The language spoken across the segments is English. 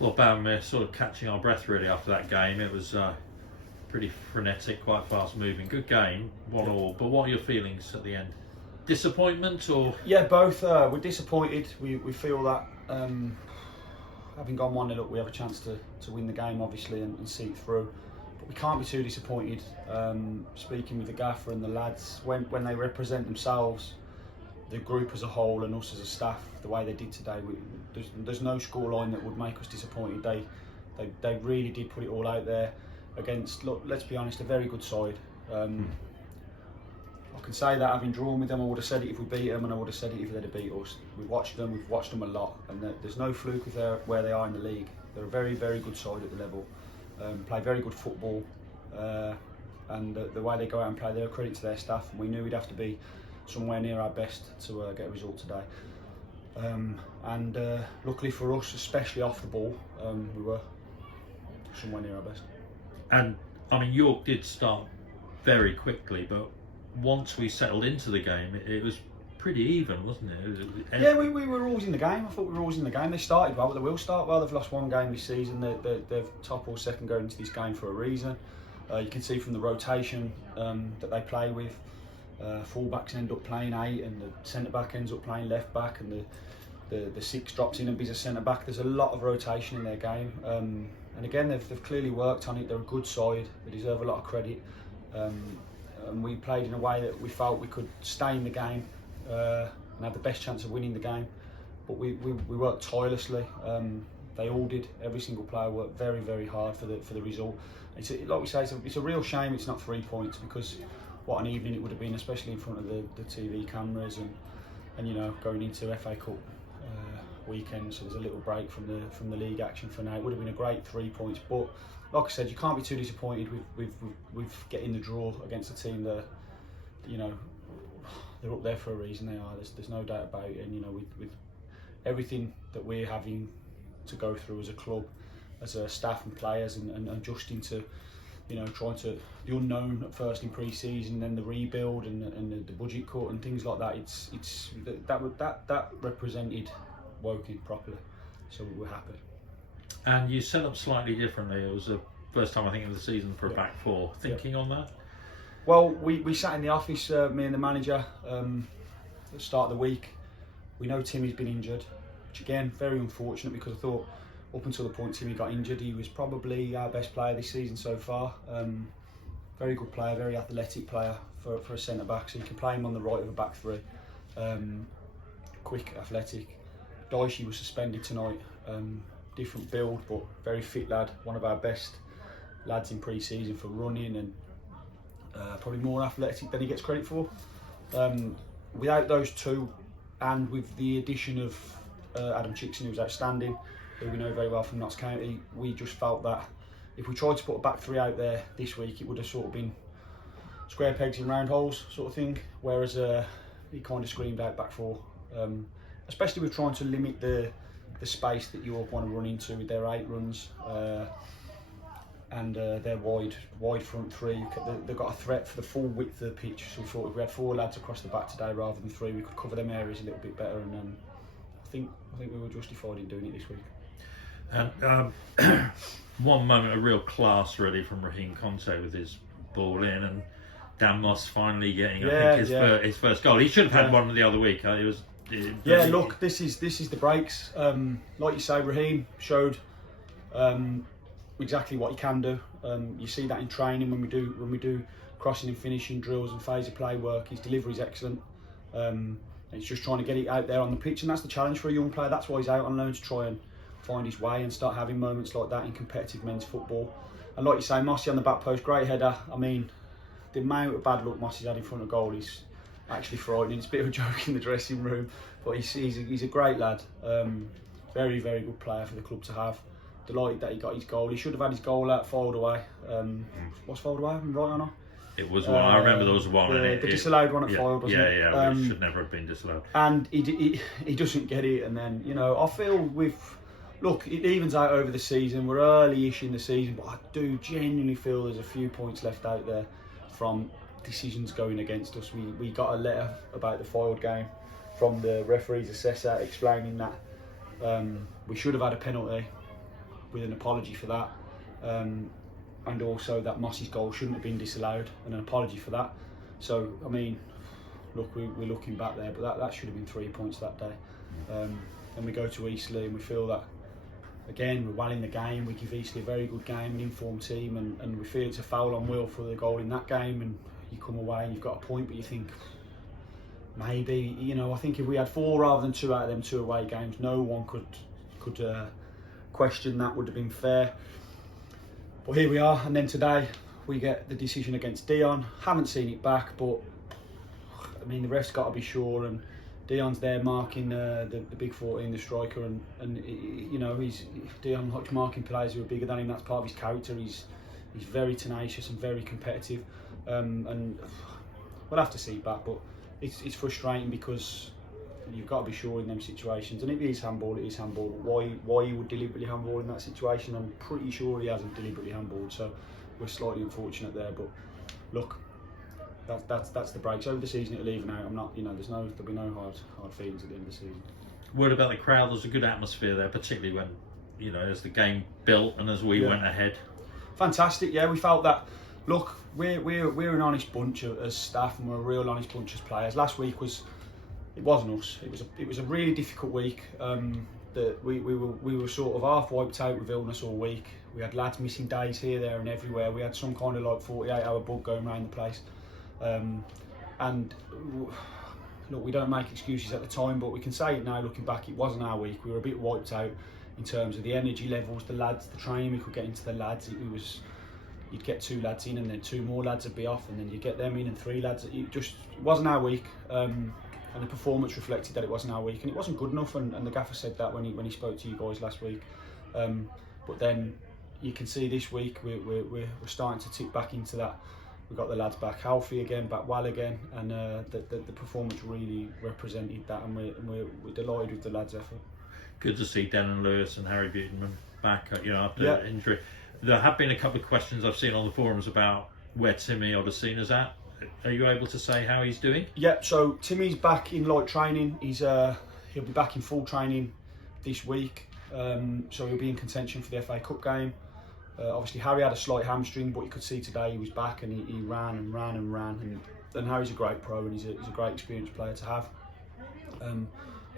Well, Bam, we're sort of catching our breath really after that game. It was pretty frenetic, quite fast moving. Good game, 1-1. But what are your feelings at the end? Disappointment or? Yeah, both. We're disappointed. We feel that having gone 1-0 up, we have a chance to win the game, obviously, and see it through. But we can't be too disappointed. Speaking with the gaffer and the lads, when they represent themselves, the group as a whole and us as a staff, the way they did today, there's no scoreline that would make us disappointed. They really did put it all out there against, look, let's be honest, a very good side. I can say that having drawn with them, I would have said it if we beat them, and I would have said it if they'd have beat us. We've watched them a lot, and there's no fluke with where they are in the league. They're a very, very good side at the level, play very good football, and the way they go out and play, they're a credit to their staff. And we knew we'd have to be somewhere near our best to get a result today. And luckily for us, especially off the ball, we were somewhere near our best. And I mean, York did start very quickly, but once we settled into the game, it was pretty even, wasn't it? Yeah, we were always in the game. I thought we were always in the game. They started well, but they will start well. They've lost one game this season. They're top or second going into this game for a reason. You can see from the rotation that they play with. Full-backs end up playing 8, and the centre-back ends up playing left-back, and the 6 drops in and be a centre-back. There's a lot of rotation in their game. And again, they've clearly worked on it. They're a good side. They deserve a lot of credit. And we played in a way that we felt we could stay in the game and have the best chance of winning the game. But we worked tirelessly. They all did. Every single player worked very, very hard for the result. Like we say, it's a real shame it's not 3 points, because what an evening it would have been, especially in front of the TV cameras and you know, going into FA Cup weekend. So there's a little break from the league action for now. It would have been a great 3 points, but like I said, you can't be too disappointed with getting the draw against a team that, you know, they're up there for a reason. They are. There's no doubt about it. And you know, with everything that we're having to go through as a club, as a staff and players, and adjusting to, you know, trying to the unknown at first in pre-season, then the rebuild and the budget cut and things like that. That represented Woking properly, so we're happy. And you set up slightly differently. It was the first time I think of the season for a back four. Thinking on that? Well, we sat in the office, me and the manager, at the start of the week. We know Timmy's been injured, which again, very unfortunate, because I thought up until the point Timmy got injured, he was probably our best player this season so far. Very good player, very athletic player for a centre back, so you can play him on the right of a back three. Quick, athletic. Dicey was suspended tonight. Different build, but very fit lad. One of our best lads in pre-season for running, and probably more athletic than he gets credit for. Without those two, and with the addition of Adam Chickson, who was outstanding, who we know very well from Notts County, we just felt that if we tried to put a back three out there this week, it would have sort of been square pegs in round holes sort of thing, whereas he kind of screamed out back four, especially with trying to limit the space that York want to run into with their 8 runs and their wide front three. They've got a threat for the full width of the pitch, so we thought if we had 4 lads across the back today rather than 3, we could cover them areas a little bit better, and I think we were justified in doing it this week. And one moment of real class really from Raheem Conte with his ball in, and Dan Moss finally getting his first goal. He should have had one the other week. Look, this is the breaks. Like you say, Raheem showed exactly what he can do. You see that in training when we do crossing and finishing drills and phase of play work. His delivery is excellent. He's just trying to get it out there on the pitch, and that's the challenge for a young player. That's why he's out on loan, to try and find his way and start having moments like that in competitive men's football. And like you say, Mossy on the back post, great header. I mean, the amount of bad luck Mossy's had in front of goal is actually frightening. It's a bit of a joke in the dressing room, but he's a great lad. Very, very good player for the club to have. Delighted that he got his goal. He should have had his goal out, fouled away. What's fouled away? Am I right or not? It was one. I remember there was one. The disallowed one at fouled, wasn't it? Yeah, it should never have been disallowed. And he doesn't get it, and then, you know, I feel look, it evens out over the season. We're early-ish in the season, but I do genuinely feel there's a few points left out there from decisions going against us. We got a letter about the foiled game from the referee's assessor explaining that we should have had a penalty. with an apology for that, and also that Moss's goal shouldn't have been disallowed, and an apology for that. So I mean, look, we're looking back there, but that should have been 3 points that day. And we go to Eastleigh and we feel that, again, we're well in the game. We give Eastleigh a very good game, an informed team, and we feel it's a foul on Will for the goal in that game, and you come away and you've got a point, but you think, maybe, I think if we had 4 rather than 2 out of them 2 away games, no one could question that, would have been fair. But here we are, and then today we get the decision against Dion. Haven't seen it back, but I mean, the ref's got to be sure, and Dion's there marking the big 14, the striker, and Dion likes marking players who are bigger than him. That's part of his character. He's very tenacious and very competitive, and we'll have to see it back, but it's frustrating because you've got to be sure in them situations, and if it is handball, it is handball. Why he would deliberately handball in that situation, I'm pretty sure he hasn't deliberately handballed, so we're slightly unfortunate there. But look, that's the breaks. Over the season it'll even out. I'm not, there'll be no hard feelings at the end of the season. Word about the crowd, there's a good atmosphere there, particularly when, as the game built and as we went ahead. Fantastic, yeah, we felt that. Look, we're an honest bunch as staff, and we're a real honest bunch as players. Last week it wasn't us. It was a really difficult week. That we were sort of half wiped out with illness all week. We had lads missing days here, there, and everywhere. We had some kind of 48-hour bug going around the place. And look, we don't make excuses at the time, but we can say it now looking back, it wasn't our week. We were a bit wiped out in terms of the energy levels, the lads, the training we could get into the lads. You'd get 2 lads in, and then 2 more lads would be off, and then you get them in, and 3 lads. It wasn't our week, and the performance reflected that it wasn't our week, and it wasn't good enough. And the gaffer said that when he spoke to you guys last week. But then you can see this week we're starting to tick back into that. We've got the lads back healthy again, back well again, and the performance really represented that, and we're delighted with the lads' effort. Good to see Denon Lewis and Harry Butenman back, after injury. There have been a couple of questions I've seen on the forums about where Timmy Odesina's at. Are you able to say how he's doing? Yeah, so Timmy's back in light training. He'll be back in full training this week, so he'll be in contention for the FA Cup game. Obviously Harry had a slight hamstring, but you could see today he was back, and he ran and Harry's a great pro, and he's a great experienced player to have. And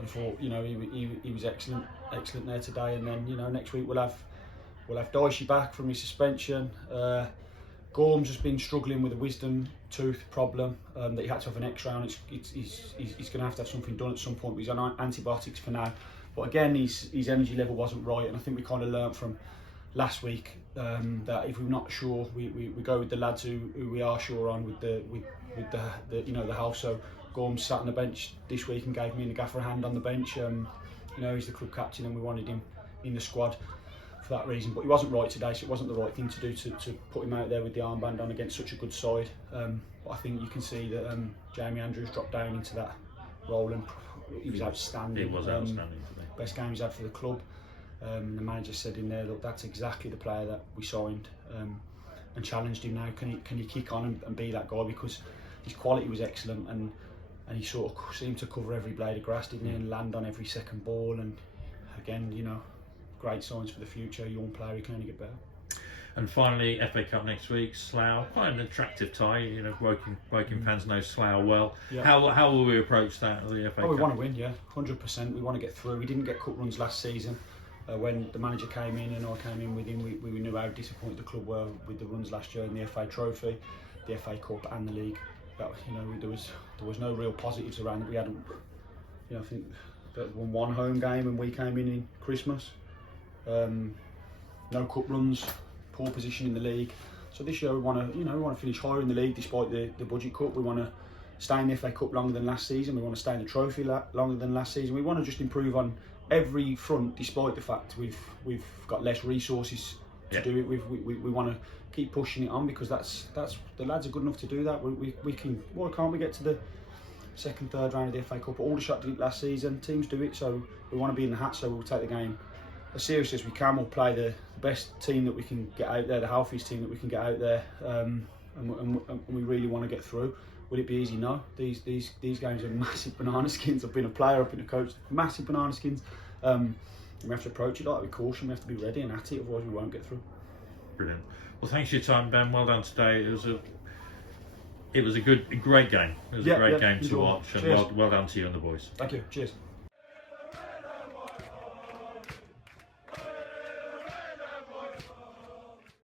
I thought, he was excellent there today, and then next week we'll have Dicey back from his suspension. Gorm's just been struggling with a wisdom tooth problem that he had to have an X-ray on. He's going to have something done at some point, but he's on antibiotics for now. But again, his energy level wasn't right, and I think we kind of learnt from last week that if we're not sure, we go with the lads who we are sure on with the health. So Gorm sat on the bench this week and gave me and the gaffer a hand on the bench. He's the club captain, and we wanted him in the squad for that reason. But he wasn't right today, so it wasn't the right thing to do to put him out there with the armband on against such a good side. But I think you can see that Jamie Andrews dropped down into that role, and he was outstanding. He was outstanding today. Best game he's had for the club. The manager said in there, look, that's exactly the player that we signed, and challenged him now. Can he kick on and be that guy, because his quality was excellent, and he sort of seemed to cover every blade of grass, didn't he, and land on every second ball. And again, great signs for the future. Young player, he can only get better. And finally, FA Cup next week, Slough, quite an attractive tie. Woking fans know Slough well. Yeah. How will we approach that, the FA Cup? We want to win, 100%. We want to get through. We didn't get cup runs last season. When the manager came in and I came in with him, we knew how disappointed the club were with the runs last year in the FA Trophy, the FA Cup and the league. That, there was no real positives around it. We hadn't, I think, won 1 home game, and we came in Christmas. No cup runs, poor position in the league. So this year we want to finish higher in the league despite the budget cut. We want to stay in the FA Cup longer than last season. We want to stay in the trophy longer than last season. We want to just improve on every front, despite the fact we've got less resources to do it with. We want to keep pushing it on, because that's the lads are good enough to do that. We can. Why can't we get to the second, third round of the FA Cup? Aldershot did it last season. Teams do it, so we want to be in the hat. So we'll take the game as serious as we can. We'll play the best team that we can get out there, the healthiest team that we can get out there, and we really want to get through. Will it be easy? No. These games are massive banana skins. I've been a player, I've been a coach. Massive banana skins. We have to approach it like with caution. We have to be ready and at it, otherwise we won't get through. Brilliant. Well, thanks for your time, Ben. Well done today. It was a great game. It was a great game to watch, and well done to you and the boys. Thank you. Cheers.